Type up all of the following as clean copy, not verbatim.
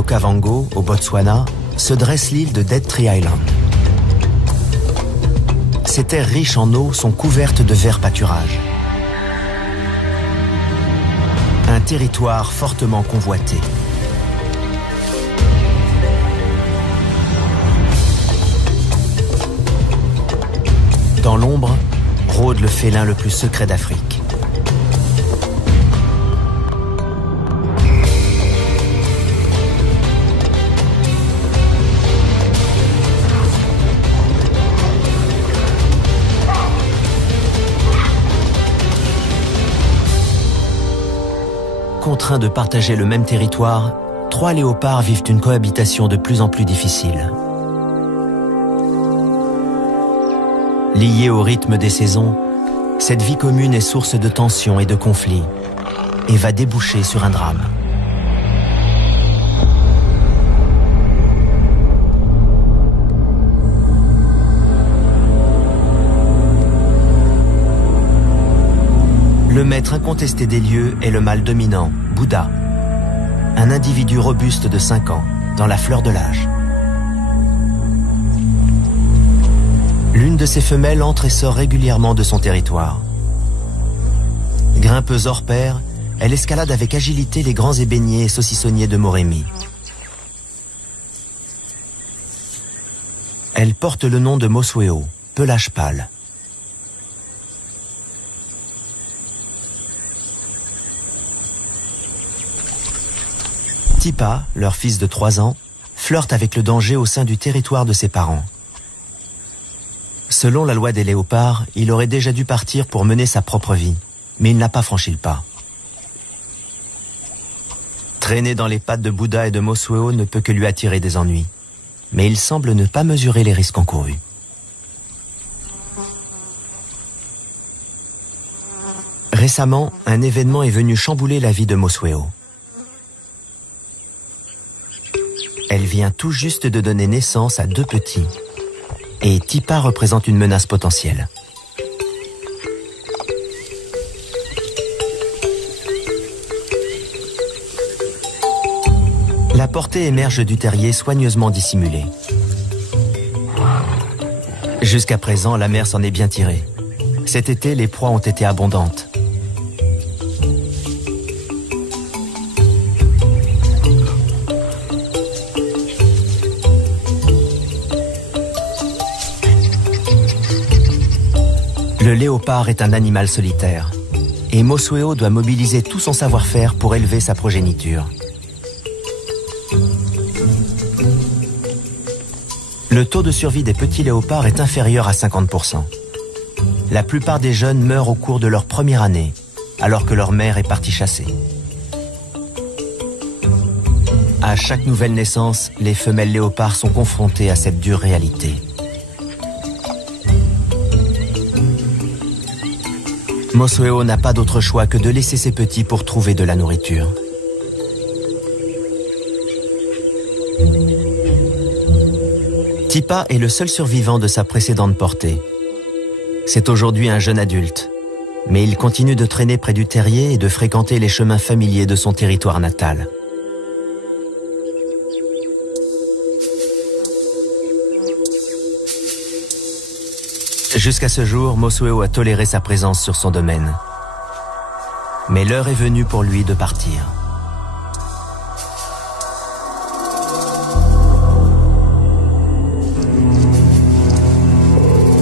l'Okavango, au Botswana, se dresse l'île de Dead Tree Island. Ces terres riches en eau sont couvertes de verts pâturages. Un territoire fortement convoité. Dans l'ombre, rôde le félin le plus secret d'Afrique. Contraints de partager le même territoire, 3 léopards vivent une cohabitation de plus en plus difficile. Liée au rythme des saisons, cette vie commune est source de tensions et de conflits et va déboucher sur un drame. Le maître incontesté des lieux est le mâle dominant, Bouddha, un individu robuste de 5 ans, dans la fleur de l'âge. L'une de ses femelles entre et sort régulièrement de son territoire. Grimpeuse hors pair, elle escalade avec agilité les grands ébéniers et saucissonniers de Moremi. Elle porte le nom de Mosweo, pelage pâle. Tipa, leur fils de 3 ans, flirte avec le danger au sein du territoire de ses parents. Selon la loi des léopards, il aurait déjà dû partir pour mener sa propre vie, mais il n'a pas franchi le pas. Traîner dans les pattes de Bouddha et de Mosweo ne peut que lui attirer des ennuis, mais il semble ne pas mesurer les risques encourus. Récemment, un événement est venu chambouler la vie de Mosweo. Elle vient tout juste de donner naissance à 2 petits. Et Tipa représente une menace potentielle. La portée émerge du terrier soigneusement dissimulée. Jusqu'à présent, la mère s'en est bien tirée. Cet été, les proies ont été abondantes. Le léopard est un animal solitaire, et Mosweo doit mobiliser tout son savoir-faire pour élever sa progéniture. Le taux de survie des petits léopards est inférieur à 50%. La plupart des jeunes meurent au cours de leur première année, alors que leur mère est partie chasser. À chaque nouvelle naissance, les femelles léopards sont confrontées à cette dure réalité. Mosweo n'a pas d'autre choix que de laisser ses petits pour trouver de la nourriture. Tipa est le seul survivant de sa précédente portée. C'est aujourd'hui un jeune adulte, mais il continue de traîner près du terrier et de fréquenter les chemins familiers de son territoire natal. Jusqu'à ce jour, Mosweo a toléré sa présence sur son domaine. Mais l'heure est venue pour lui de partir.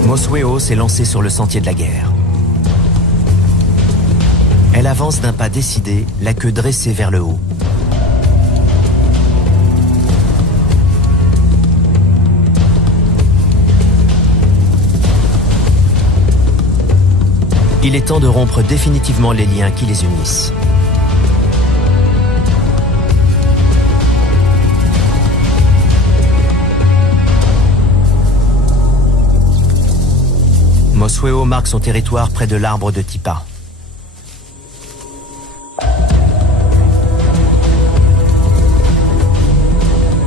Mosweo s'est lancée sur le sentier de la guerre. Elle avance d'un pas décidé, la queue dressée vers le haut. Il est temps de rompre définitivement les liens qui les unissent. Mosweo marque son territoire près de l'arbre de Tipa.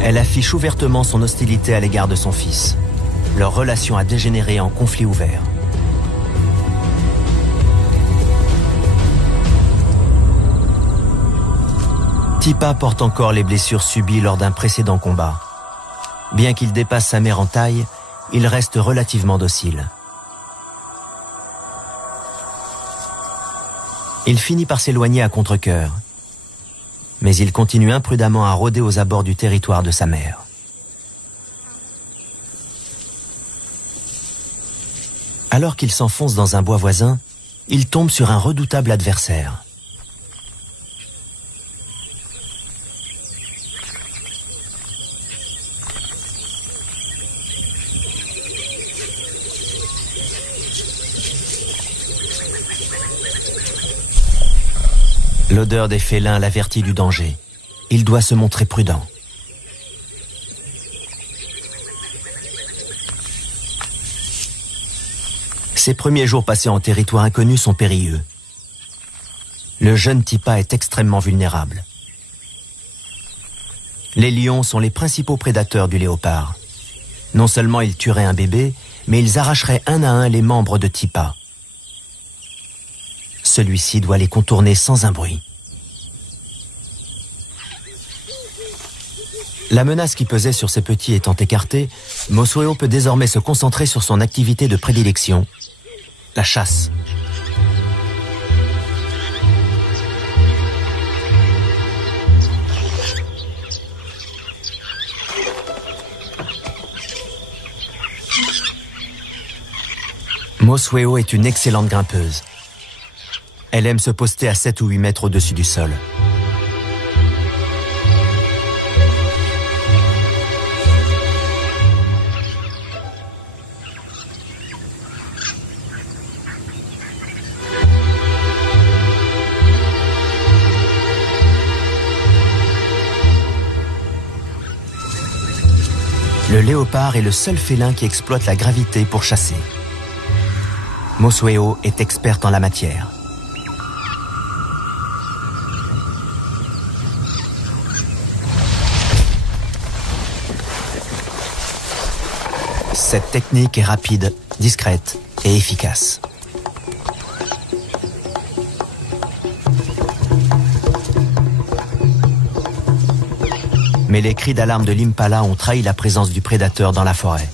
Elle affiche ouvertement son hostilité à l'égard de son fils. Leur relation a dégénéré en conflit ouvert. Tipa porte encore les blessures subies lors d'un précédent combat. Bien qu'il dépasse sa mère en taille, il reste relativement docile. Il finit par s'éloigner à contre-cœur, mais il continue imprudemment à rôder aux abords du territoire de sa mère. Alors qu'il s'enfonce dans un bois voisin, il tombe sur un redoutable adversaire. L'odeur des félins l'avertit du danger. Il doit se montrer prudent. Ses premiers jours passés en territoire inconnu sont périlleux. Le jeune Tipa est extrêmement vulnérable. Les lions sont les principaux prédateurs du léopard. Non seulement ils tueraient un bébé, mais ils arracheraient un à un les membres de Tipa. Celui-ci doit les contourner sans un bruit. La menace qui pesait sur ses petits étant écartée, Mosweo peut désormais se concentrer sur son activité de prédilection, la chasse. Mosweo est une excellente grimpeuse. Elle aime se poster à 7 ou 8 mètres au-dessus du sol. Le léopard est le seul félin qui exploite la gravité pour chasser. Mosweo est experte en la matière. Cette technique est rapide, discrète et efficace. Mais les cris d'alarme de l'impala ont trahi la présence du prédateur dans la forêt.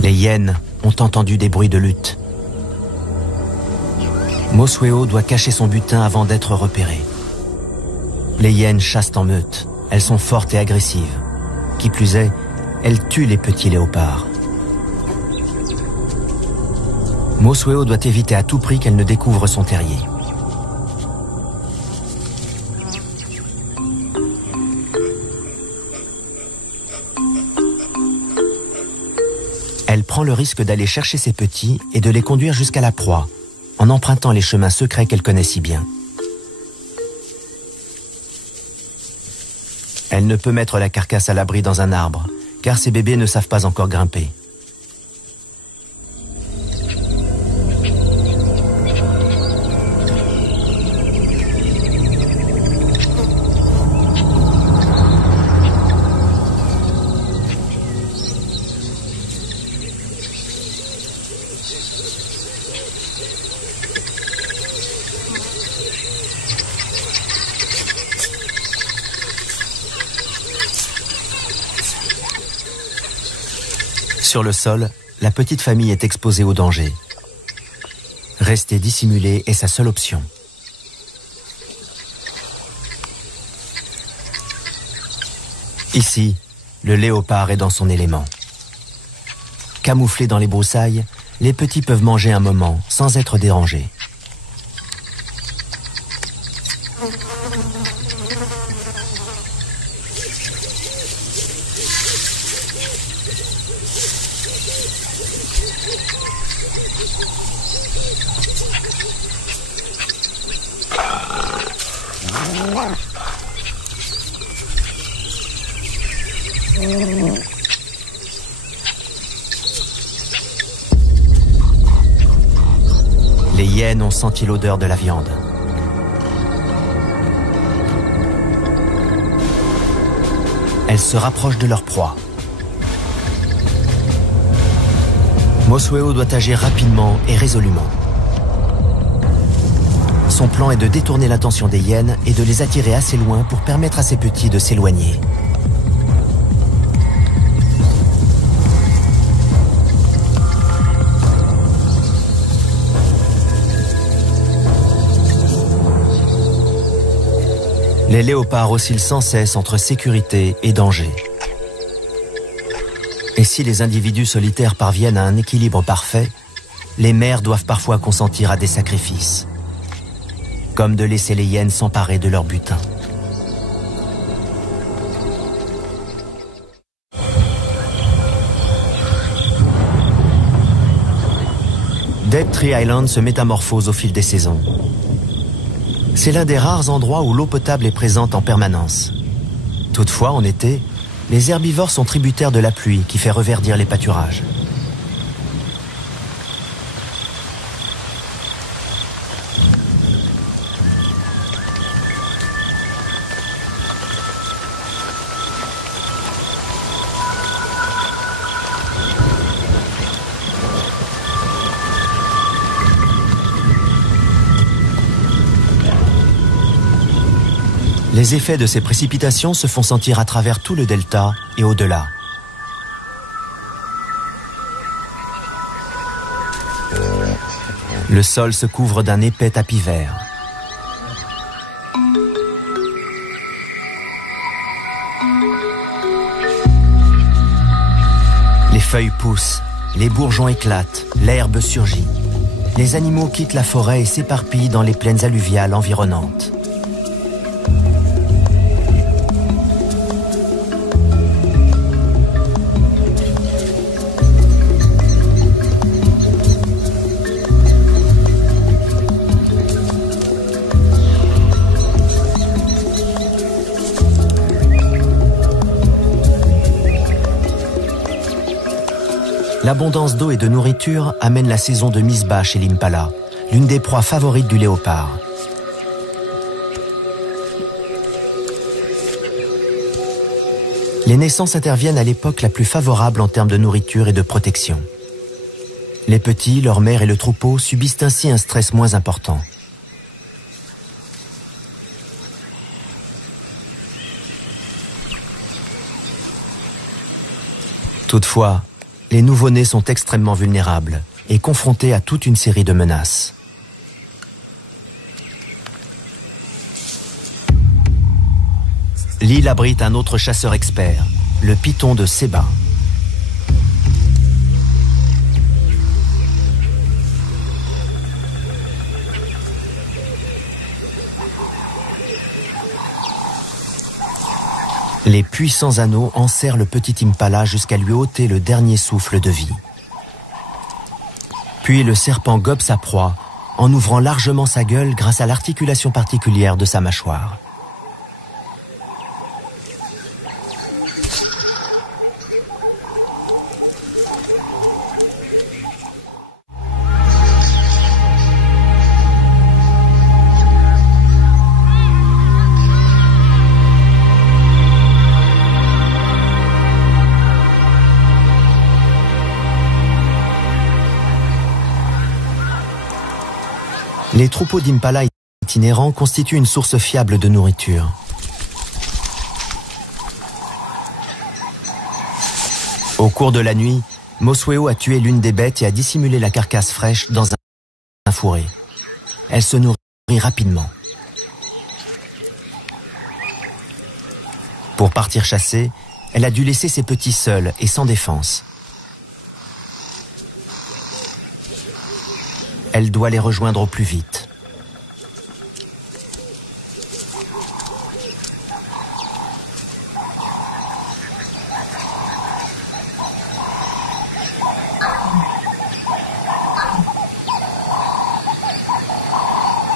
Les hyènes ont entendu des bruits de lutte. Mosweo doit cacher son butin avant d'être repéré. Les hyènes chassent en meute. Elles sont fortes et agressives. Qui plus est, elles tuent les petits léopards. Mosweo doit éviter à tout prix qu'elle ne découvre son terrier. Elle prend le risque d'aller chercher ses petits et de les conduire jusqu'à la proie, en empruntant les chemins secrets qu'elle connaît si bien. Elle ne peut mettre la carcasse à l'abri dans un arbre, car ses bébés ne savent pas encore grimper. Sur le sol, la petite famille est exposée au danger. Rester dissimulé est sa seule option. Ici, le léopard est dans son élément. Camouflés dans les broussailles, les petits peuvent manger un moment sans être dérangés. Les hyènes ont senti l'odeur de la viande. Elles se rapprochent de leur proie. Mosueo doit agir rapidement et résolument. Son plan est de détourner l'attention des hyènes et de les attirer assez loin pour permettre à ses petits de s'éloigner. Les léopards oscillent sans cesse entre sécurité et danger. Et si les individus solitaires parviennent à un équilibre parfait, les mères doivent parfois consentir à des sacrifices, comme de laisser les hyènes s'emparer de leur butin. Dead Tree Island se métamorphose au fil des saisons. C'est l'un des rares endroits où l'eau potable est présente en permanence. Toutefois, en été, les herbivores sont tributaires de la pluie qui fait reverdir les pâturages. Les effets de ces précipitations se font sentir à travers tout le delta et au-delà. Le sol se couvre d'un épais tapis vert. Les feuilles poussent, les bourgeons éclatent, l'herbe surgit. Les animaux quittent la forêt et s'éparpillent dans les plaines alluviales environnantes. L'abondance d'eau et de nourriture amène la saison de mise bas chez l'impala, l'une des proies favorites du léopard. Les naissances interviennent à l'époque la plus favorable en termes de nourriture et de protection. Les petits, leur mère et le troupeau subissent ainsi un stress moins important. Toutefois, les nouveau-nés sont extrêmement vulnérables et confrontés à toute une série de menaces. L'île abrite un autre chasseur expert, le python de Seba. Les puissants anneaux enserrent le petit impala jusqu'à lui ôter le dernier souffle de vie. Puis le serpent gobe sa proie en ouvrant largement sa gueule grâce à l'articulation particulière de sa mâchoire. Les troupeaux d'impala itinérants constituent une source fiable de nourriture. Au cours de la nuit, Mosueo a tué l'une des bêtes et a dissimulé la carcasse fraîche dans un fourré. Elle se nourrit rapidement. Pour partir chasser, elle a dû laisser ses petits seuls et sans défense. Elle doit les rejoindre au plus vite.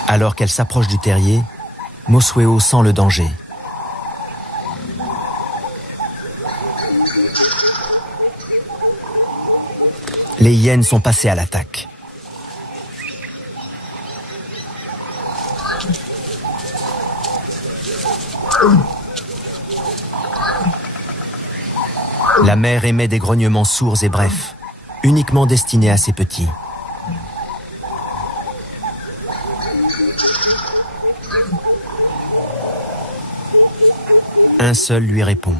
Alors qu'elle s'approche du terrier, Mosueo sent le danger. Les hyènes sont passées à l'attaque. La mère émet des grognements sourds et brefs. uniquement destiné à ses petits. Un seul lui répond.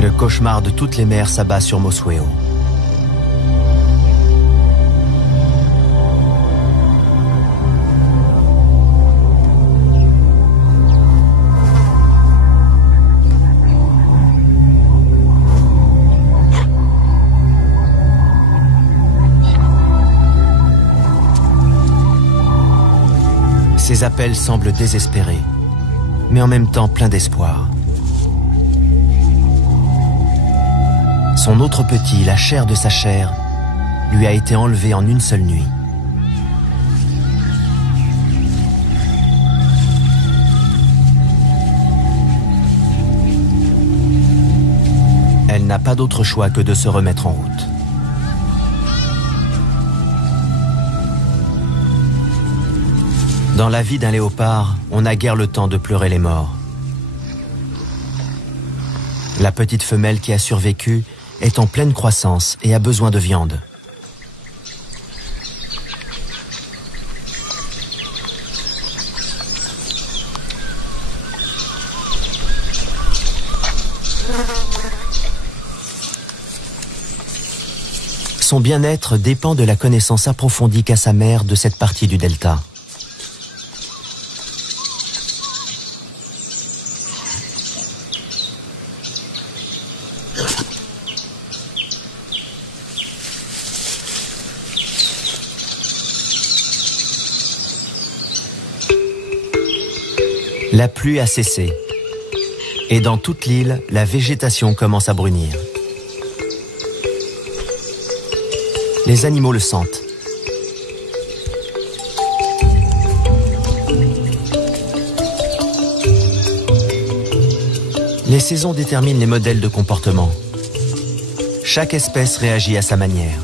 Le cauchemar de toutes les mères s'abat sur Mosueo. Ses appels semblent désespérés, mais en même temps pleins d'espoir. Son autre petit, la chair de sa chair, lui a été enlevé en une seule nuit. Elle n'a pas d'autre choix que de se remettre en route. Dans la vie d'un léopard, on n'a guère le temps de pleurer les morts. La petite femelle qui a survécu est en pleine croissance et a besoin de viande. Son bien-être dépend de la connaissance approfondie qu'a sa mère de cette partie du delta. La pluie a cessé, et dans toute l'île, la végétation commence à brunir. Les animaux le sentent. Les saisons déterminent les modèles de comportement. Chaque espèce réagit à sa manière.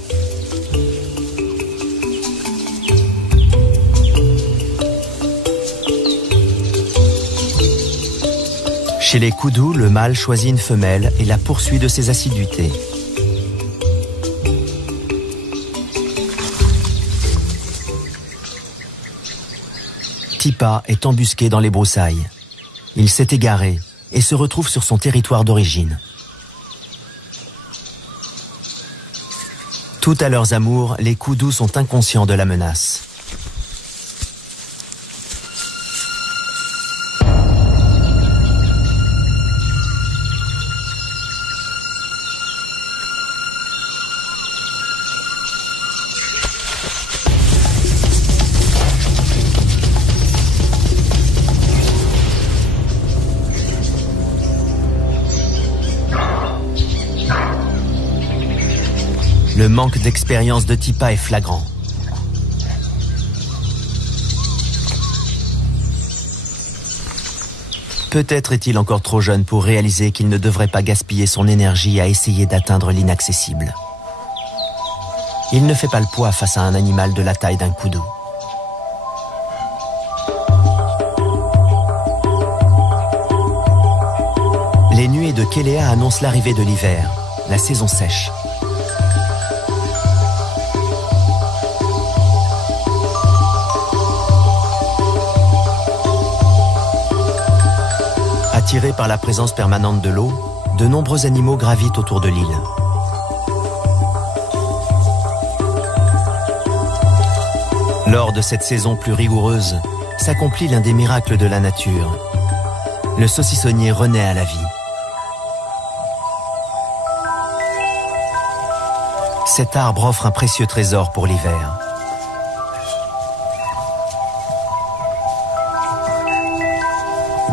Chez les koudous, le mâle choisit une femelle et la poursuit de ses assiduités. Tipa est embusqué dans les broussailles. Il s'est égaré et se retrouve sur son territoire d'origine. Tout à leurs amours, les koudous sont inconscients de la menace. Le manque d'expérience de Tipa est flagrant. Peut-être est-il encore trop jeune pour réaliser qu'il ne devrait pas gaspiller son énergie à essayer d'atteindre l'inaccessible. Il ne fait pas le poids face à un animal de la taille d'un koudou. Les nuées de Kelea annoncent l'arrivée de l'hiver, la saison sèche. Attirés par la présence permanente de l'eau, de nombreux animaux gravitent autour de l'île. Lors de cette saison plus rigoureuse, s'accomplit l'un des miracles de la nature. Le saucissonnier renaît à la vie. Cet arbre offre un précieux trésor pour l'hiver.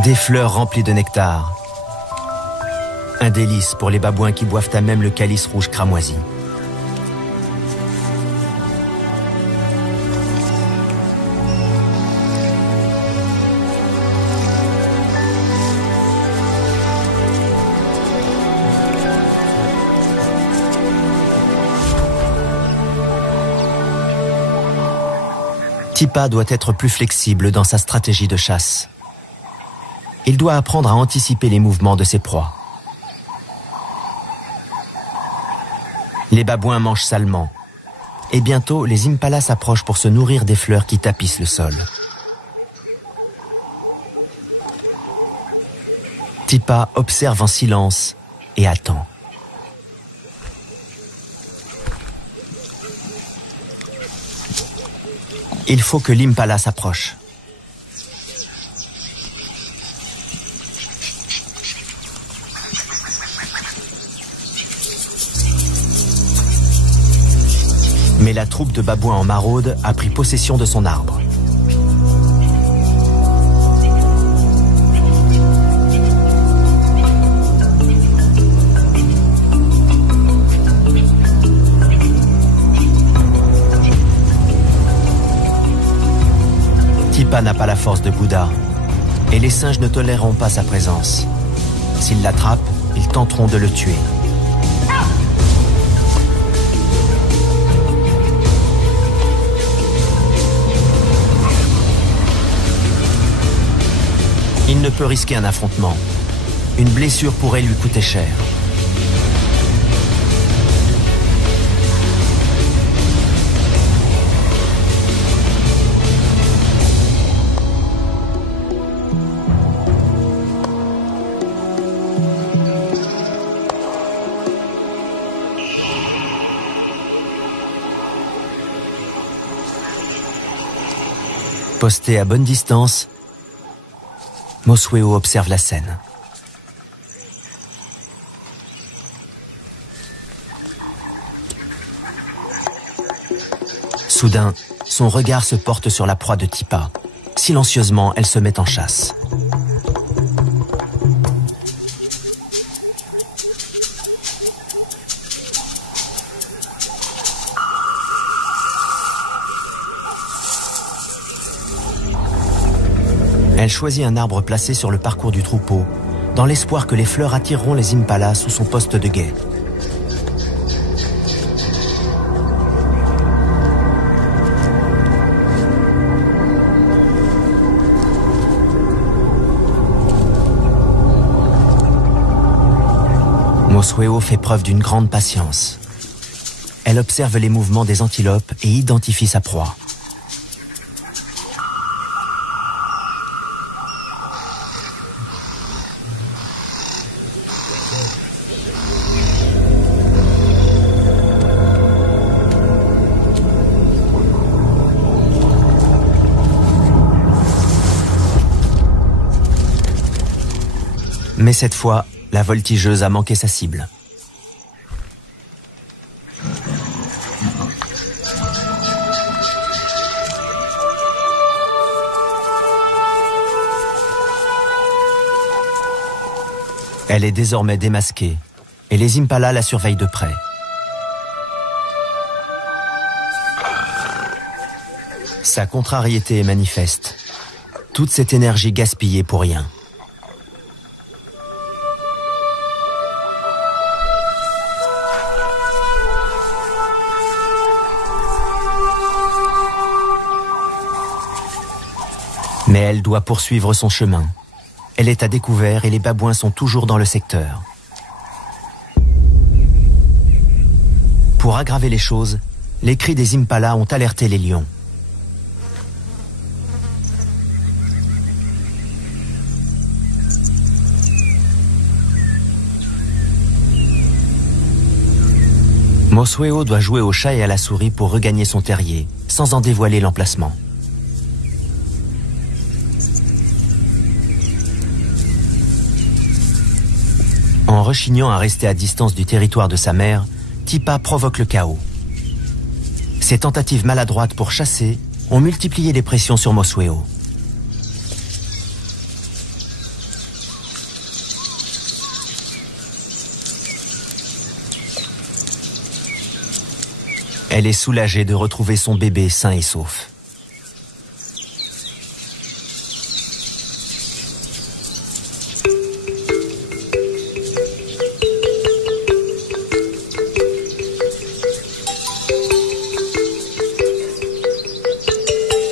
Des fleurs remplies de nectar. Un délice pour les babouins qui boivent à même le calice rouge cramoisi. Tipa doit être plus flexible dans sa stratégie de chasse. Il doit apprendre à anticiper les mouvements de ses proies. Les babouins mangent salement. Et bientôt, les impalas s'approchent pour se nourrir des fleurs qui tapissent le sol. Tipa observe en silence et attend. Il faut que l'impala s'approche. Mais la troupe de babouins en maraude a pris possession de son arbre. Tipa n'a pas la force de Bouddha, et les singes ne toléreront pas sa présence. S'ils l'attrapent, ils tenteront de le tuer. Il ne peut risquer un affrontement. Une blessure pourrait lui coûter cher. Posté à bonne distance, Mosweo observe la scène. Soudain, son regard se porte sur la proie de Tipa. Silencieusement, elle se met en chasse. Elle choisit un arbre placé sur le parcours du troupeau, dans l'espoir que les fleurs attireront les impalas sous son poste de guet. Mosweo fait preuve d'une grande patience. Elle observe les mouvements des antilopes et identifie sa proie. Mais cette fois, la voltigeuse a manqué sa cible. Elle est désormais démasquée et les impalas la surveillent de près. Sa contrariété est manifeste. Toute cette énergie gaspillée pour rien. Mais elle doit poursuivre son chemin. Elle est à découvert et les babouins sont toujours dans le secteur. Pour aggraver les choses, les cris des impalas ont alerté les lions. Mosweo doit jouer au chat et à la souris pour regagner son terrier, sans en dévoiler l'emplacement. En rechignant à rester à distance du territoire de sa mère, Tipa provoque le chaos. Ses tentatives maladroites pour chasser ont multiplié les pressions sur Mosweo. Elle est soulagée de retrouver son bébé sain et sauf.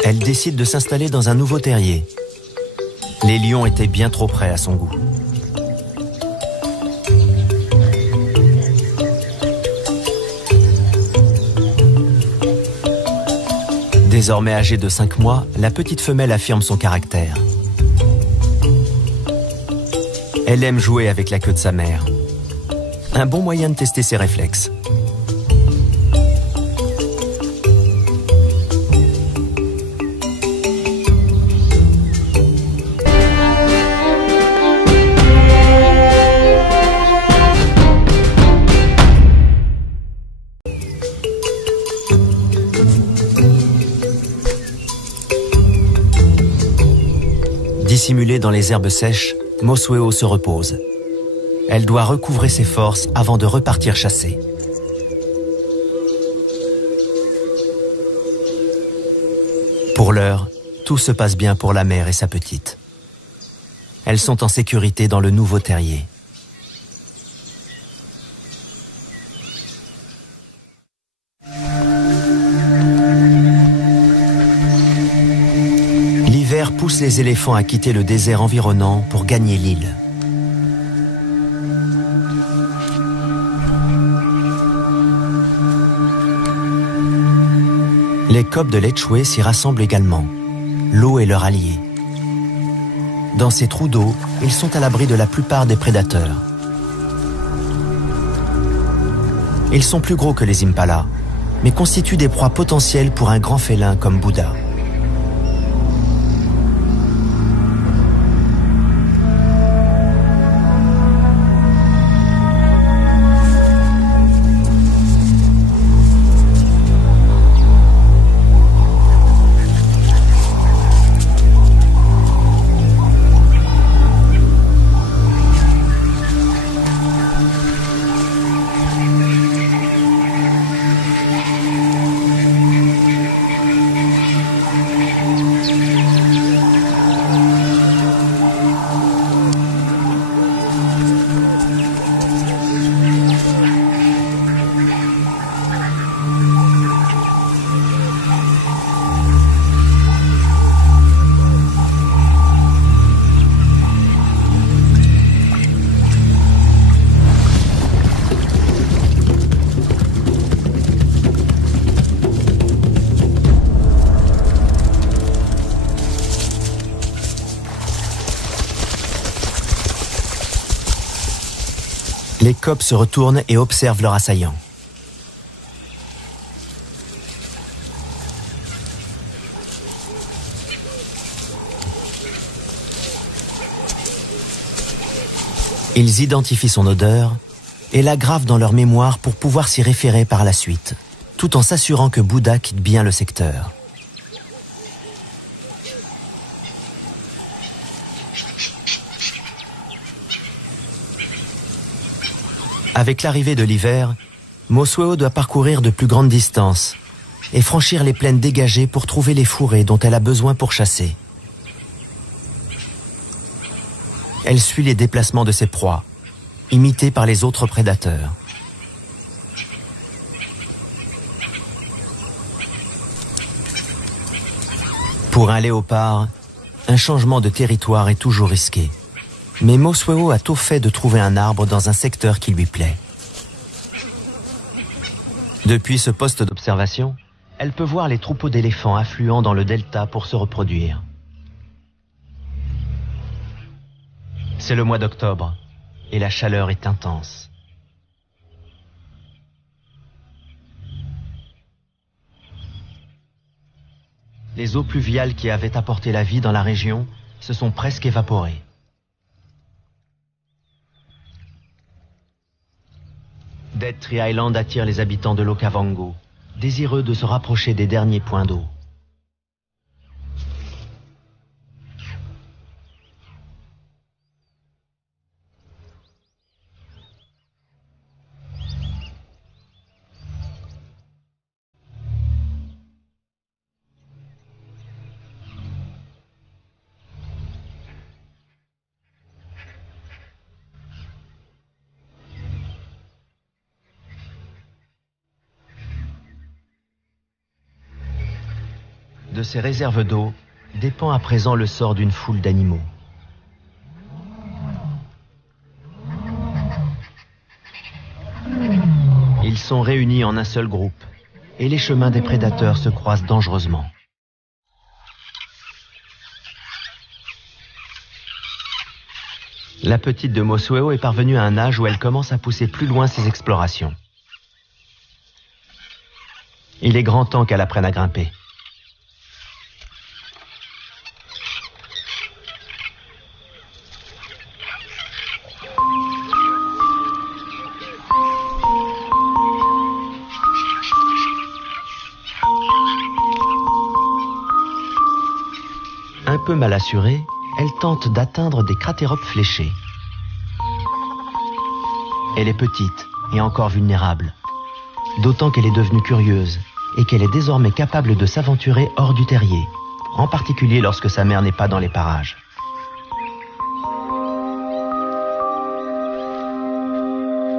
Elle décide de s'installer dans un nouveau terrier. Les lions étaient bien trop près à son goût. Désormais âgée de 5 mois, la petite femelle affirme son caractère. Elle aime jouer avec la queue de sa mère. Un bon moyen de tester ses réflexes. Dissimulée dans les herbes sèches, Mosueo se repose. Elle doit recouvrer ses forces avant de repartir chasser. Pour l'heure, tout se passe bien pour la mère et sa petite. Elles sont en sécurité dans le nouveau terrier. L'hiver pousse les éléphants à quitter le désert environnant pour gagner l'île. Les coqs de Lechwe s'y rassemblent également. L'eau est leur allié. Dans ces trous d'eau, ils sont à l'abri de la plupart des prédateurs. Ils sont plus gros que les impalas, mais constituent des proies potentielles pour un grand félin comme Bouddha. Les coqs se retournent et observent leur assaillant. Ils identifient son odeur et la gravent dans leur mémoire pour pouvoir s'y référer par la suite, tout en s'assurant que Bouddha quitte bien le secteur. Avec l'arrivée de l'hiver, Mosueo doit parcourir de plus grandes distances et franchir les plaines dégagées pour trouver les fourrés dont elle a besoin pour chasser. Elle suit les déplacements de ses proies, imitées par les autres prédateurs. Pour un léopard, un changement de territoire est toujours risqué. Mais Mosueo a tout fait de trouver un arbre dans un secteur qui lui plaît. Depuis ce poste d'observation, elle peut voir les troupeaux d'éléphants affluant dans le delta pour se reproduire. C'est le mois d'octobre et la chaleur est intense. Les eaux pluviales qui avaient apporté la vie dans la région se sont presque évaporées. Dead Tree Island attire les habitants de l'Okavango, désireux de se rapprocher des derniers points d'eau. De ces réserves d'eau dépend à présent le sort d'une foule d'animaux. Ils sont réunis en un seul groupe et les chemins des prédateurs se croisent dangereusement. La petite de Mosueo est parvenue à un âge où elle commence à pousser plus loin ses explorations. Il est grand temps qu'elle apprenne à grimper. Un peu mal assurée, elle tente d'atteindre des cratéropes fléchés. Elle est petite et encore vulnérable, d'autant qu'elle est devenue curieuse et qu'elle est désormais capable de s'aventurer hors du terrier, en particulier lorsque sa mère n'est pas dans les parages.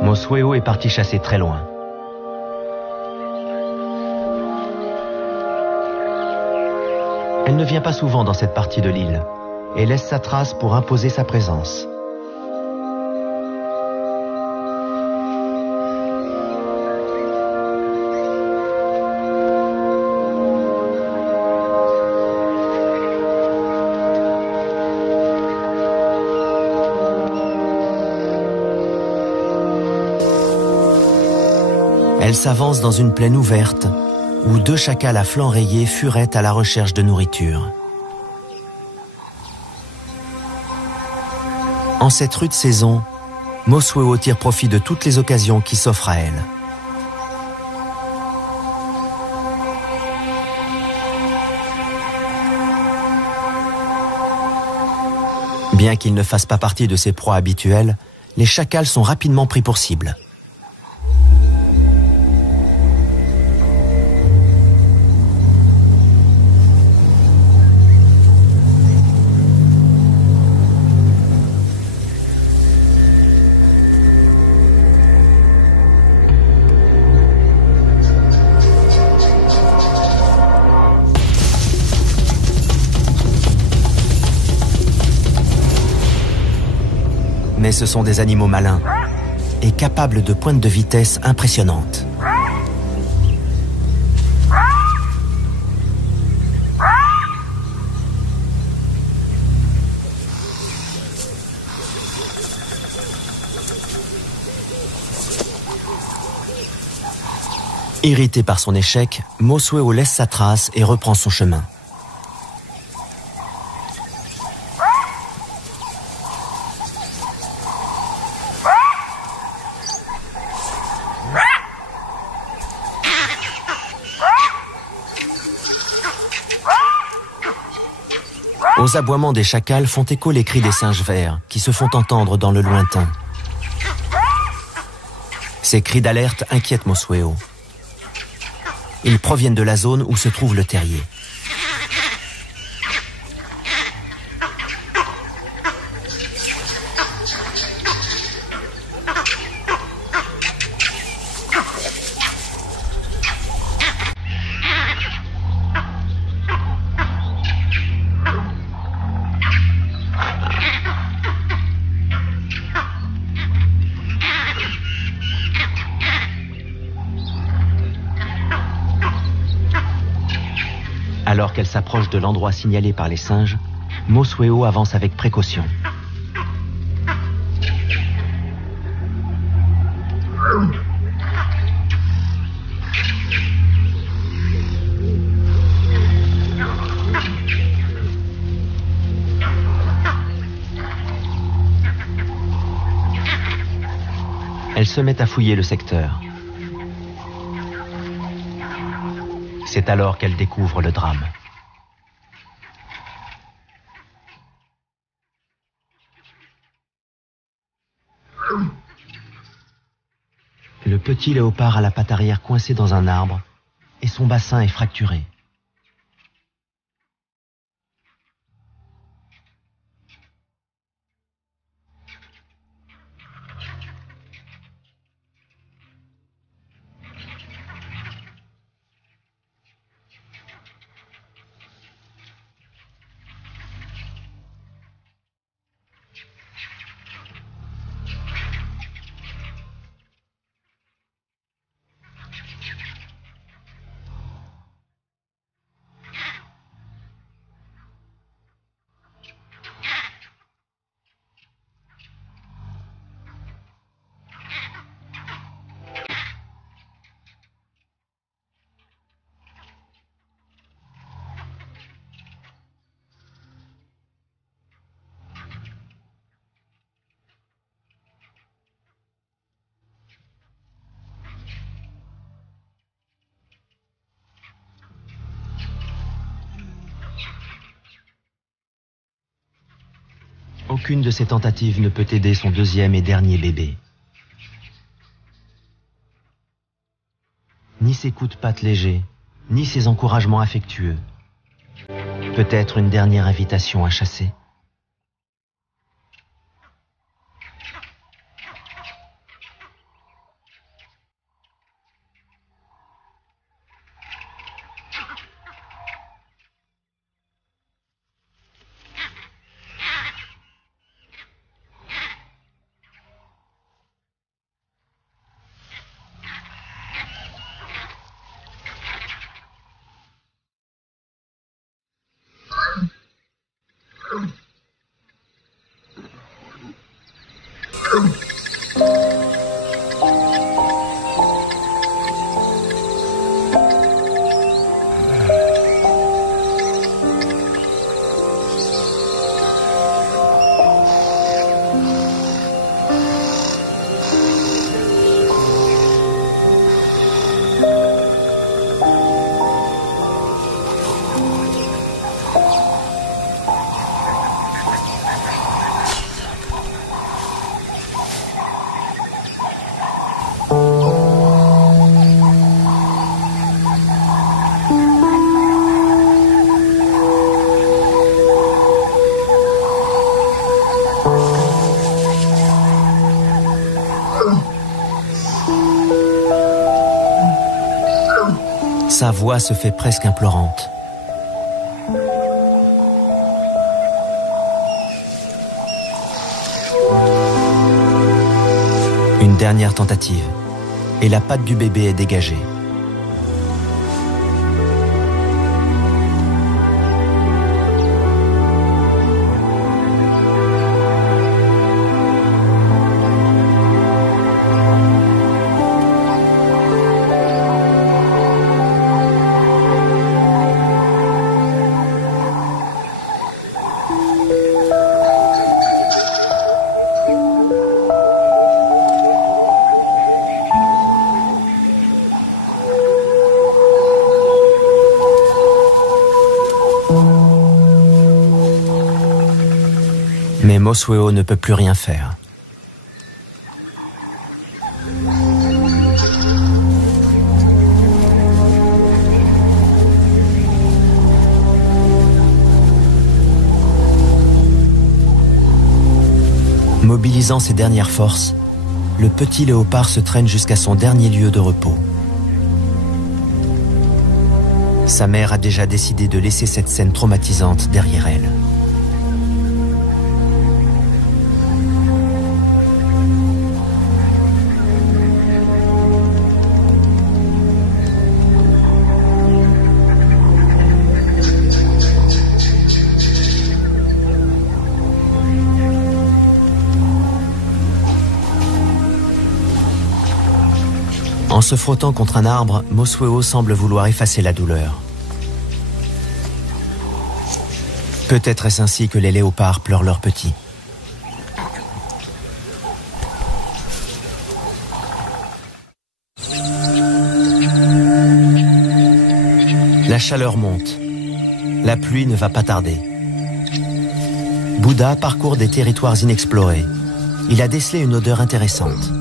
Mosueo est partie chasser très loin. Elle ne vient pas souvent dans cette partie de l'île et laisse sa trace pour imposer sa présence. Elle s'avance dans une plaine ouverte où 2 chacals à flancs rayés furettent à la recherche de nourriture. En cette rude saison, Mosueo tire profit de toutes les occasions qui s'offrent à elle. Bien qu'ils ne fassent pas partie de ses proies habituelles, les chacals sont rapidement pris pour cible. Mais ce sont des animaux malins et capables de pointes de vitesse impressionnantes. Irrité par son échec, Mosueo laisse sa trace et reprend son chemin. Aux aboiements des chacals font écho les cris des singes verts qui se font entendre dans le lointain. Ces cris d'alerte inquiètent Mosueo. Ils proviennent de la zone où se trouve le terrier. Alors qu'elle s'approche de l'endroit signalé par les singes, Mosueo avance avec précaution. Elle se met à fouiller le secteur. C'est alors qu'elle découvre le drame. Le petit léopard a la patte arrière coincée dans un arbre et son bassin est fracturé. Aucune de ces tentatives ne peut aider son deuxième et dernier bébé. Ni ses coups de patte légers, ni ses encouragements affectueux. Peut-être une dernière invitation à chasser. Sa voix se fait presque implorante. Une dernière tentative, et la patte du bébé est dégagée. Mais Mosweo ne peut plus rien faire. Mobilisant ses dernières forces, le petit léopard se traîne jusqu'à son dernier lieu de repos. Sa mère a déjà décidé de laisser cette scène traumatisante derrière elle. En se frottant contre un arbre, Mosweo semble vouloir effacer la douleur. Peut-être est-ce ainsi que les léopards pleurent leurs petits. La chaleur monte. La pluie ne va pas tarder. Bouddha parcourt des territoires inexplorés. Il a décelé une odeur intéressante.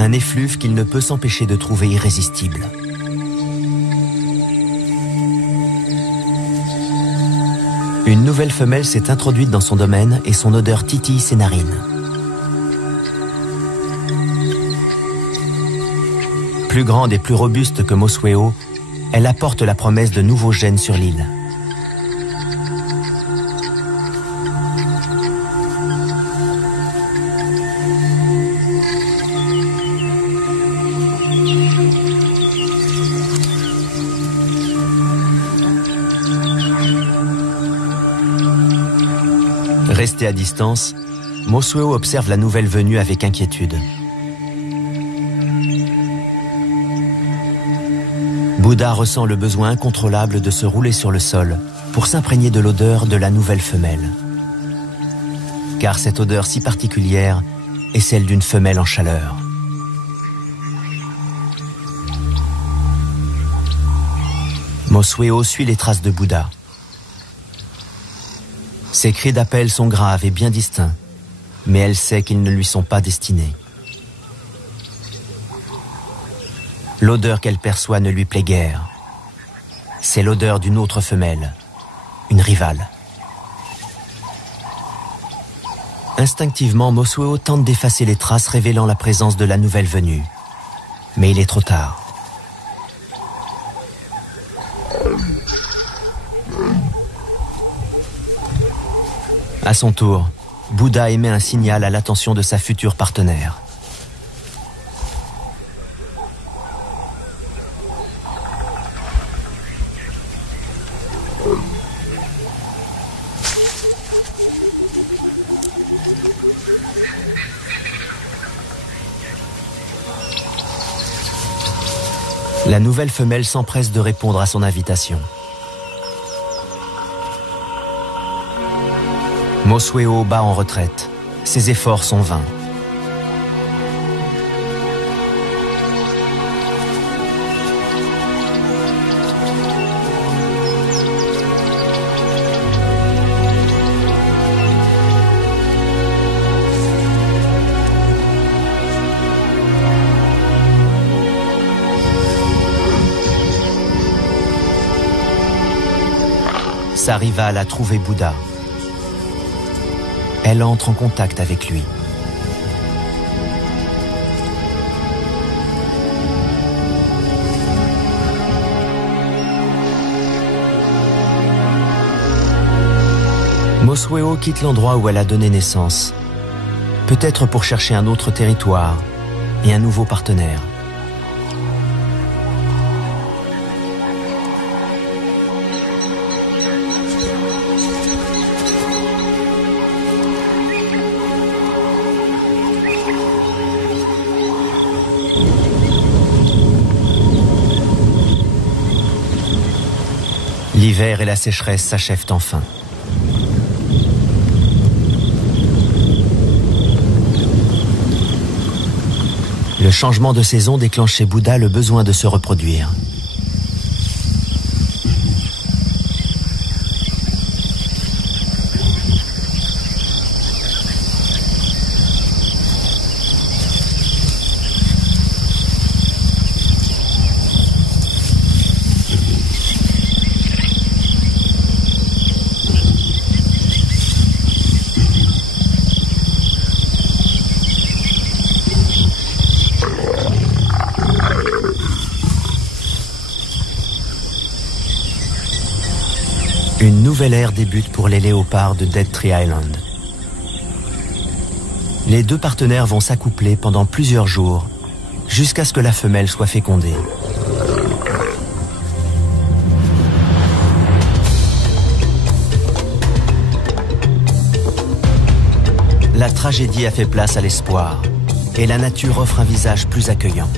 Un effluve qu'il ne peut s'empêcher de trouver irrésistible. Une nouvelle femelle s'est introduite dans son domaine et son odeur titille ses narines. Plus grande et plus robuste que Mosweo, elle apporte la promesse de nouveaux gènes sur l'île. Resté à distance, Mosweo observe la nouvelle venue avec inquiétude. Bouddha ressent le besoin incontrôlable de se rouler sur le sol pour s'imprégner de l'odeur de la nouvelle femelle. Car cette odeur si particulière est celle d'une femelle en chaleur. Mosweo suit les traces de Bouddha. Ses cris d'appel sont graves et bien distincts, mais elle sait qu'ils ne lui sont pas destinés. L'odeur qu'elle perçoit ne lui plaît guère. C'est l'odeur d'une autre femelle, une rivale. Instinctivement, Mosuo tente d'effacer les traces révélant la présence de la nouvelle venue. Mais il est trop tard. À son tour, Bouddha émet un signal à l'attention de sa future partenaire. La nouvelle femelle s'empresse de répondre à son invitation. Mosuo bat en retraite. Ses efforts sont vains. Sa rivale a trouvé Bouddha. Elle entre en contact avec lui. Mosuo quitte l'endroit où elle a donné naissance, peut-être pour chercher un autre territoire et un nouveau partenaire. L'hiver et la sécheresse s'achèvent enfin. Le changement de saison déclenche chez Bouddha le besoin de se reproduire. Une nouvelle ère débute pour les léopards de Dead Tree Island. Les deux partenaires vont s'accoupler pendant plusieurs jours, jusqu'à ce que la femelle soit fécondée. La tragédie a fait place à l'espoir, et la nature offre un visage plus accueillant.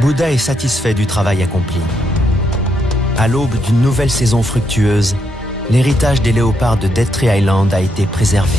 Bouddha est satisfait du travail accompli. À l'aube d'une nouvelle saison fructueuse, l'héritage des léopards de Dead Tree Island a été préservé.